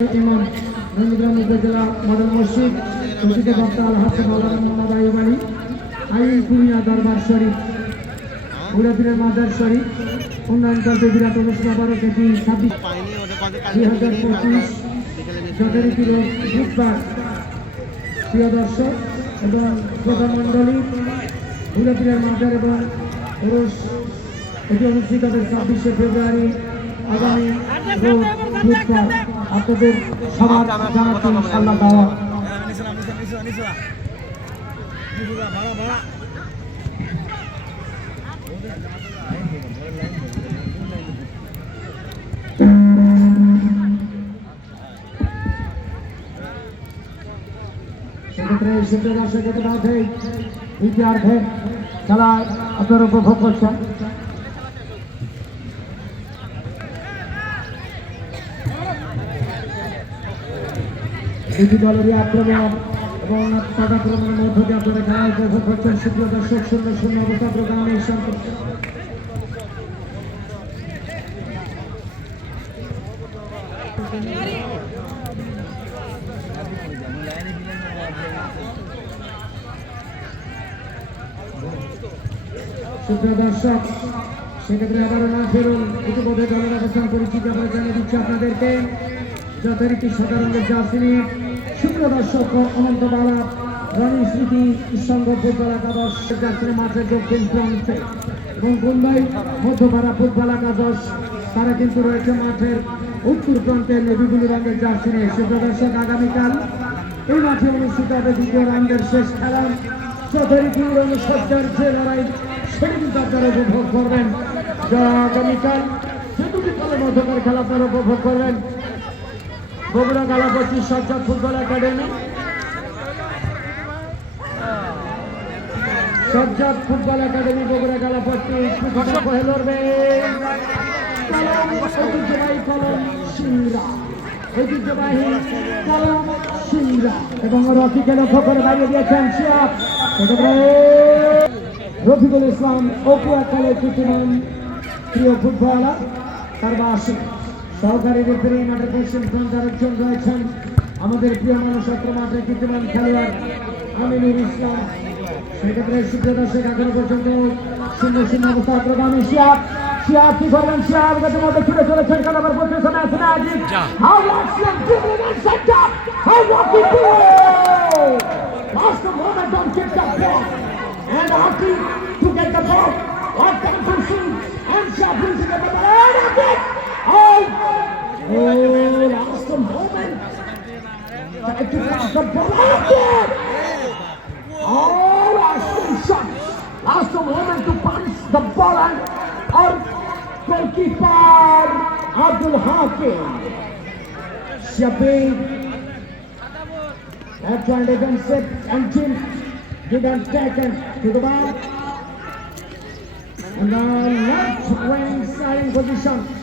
ইমাম নন্দীগ্রাম উপজেলা মডেল মসজিদ, মসজিদে বক্তা আল হাসান মাওলানা মোহাম্মদ আইবানি আইন কুমিয়া দরবার শরীফ ঘুরাফিরের মাজার শরীফ, উন্নয়ন করতে বিরাট অনুষ্ঠান আবারও কেজি ছাব্বিশ দুই হাজার পঁচিশ যথারীতি বুধবার। প্রিয় দর্শক এবং প্রধানমন্ডলী ঘুরাফিরের মাজার এবং পুরুষ এটি অনুষ্ঠিত হবে ছাব্বিশে ফেব্রুয়ারি আপনাদের সবার জানাচ্ছি ইনশাল্লাহ দাওয়া সেক্ষেত্রে সূর্য দর্শক উপভোগ করছেন? দুটি দলেরই আক্রমণ এবং পদাক্রমণের মধ্য দিয়ে আপনারা খেলা উপভোগ করছেন। সুপ্রিয় দর্শক, শূন্য শূন্য অবস্থা প্রোগ্রাম সুপ্রিয় দর্শক, সেক্ষেত্রে আবারও না ফেরুন। ইতিমধ্যে দলের অবস্থান পরিচিতি আমরা জানিয়ে দিচ্ছি আপনাদেরকে। যথারীতি সাদা জার্সি নিয়ে সুপ্রিয় দর্শক, অনন্ত বালা, রনি স্মৃতি সংঘ ফুটবল একাদশ জার্সি মাঠের দক্ষিণ প্রান্তে। এবং মুম্বাই মধ্যপাড়া ফুটবল একাদশ, তারা কিন্তু রয়েছে মাঠের উত্তর প্রান্তে নেভিগুলি রঙের জার্সি নিয়ে। সুপ্রিয় দর্শক, আগামীকাল এই মাঠে অনুষ্ঠিত হবে দ্বিতীয় রাউন্ডের শেষ খেলা। চৌধুরী সজ্জার যে লড়াই, সেটি কিন্তু উপভোগ করবেন। যা আগামীকাল যে দুটি মধ্যকার খেলা আপনারা উপভোগ করবেন। Bogura গালাপতি Sajjad football academy. Sajjad football academy Bogura Singra এবং রফিকে লক্ষ্য করে দাঁড়িয়ে দিয়েছেন রফিকুল ইসলাম অপু আকালে কৃতিমান প্রিয় ফুটবলার, তার বাসী সহকারী রেফারি পশ্চিম প্রান্তে আরেকজন রয়েছেন। আমাদের প্রিয় মানুষ মাঠে কৃতিমান খেলোয়াড় আমিনুর ইসলাম। সেক্ষেত্রে সুপ্রিয় দর্শক এখনও পর্যন্ত শূন্য শূন্য অবস্থা প্রধানী শিয়াব শিয়াব কি মধ্যে ছুটে চলেছেন Aziz how it up All our shots. shot. Ashton wanted to punch the ball out goalkeeper Abdul Hakim. Shabir why they can it and Jim didn't take it to the ball And the left wing starting position.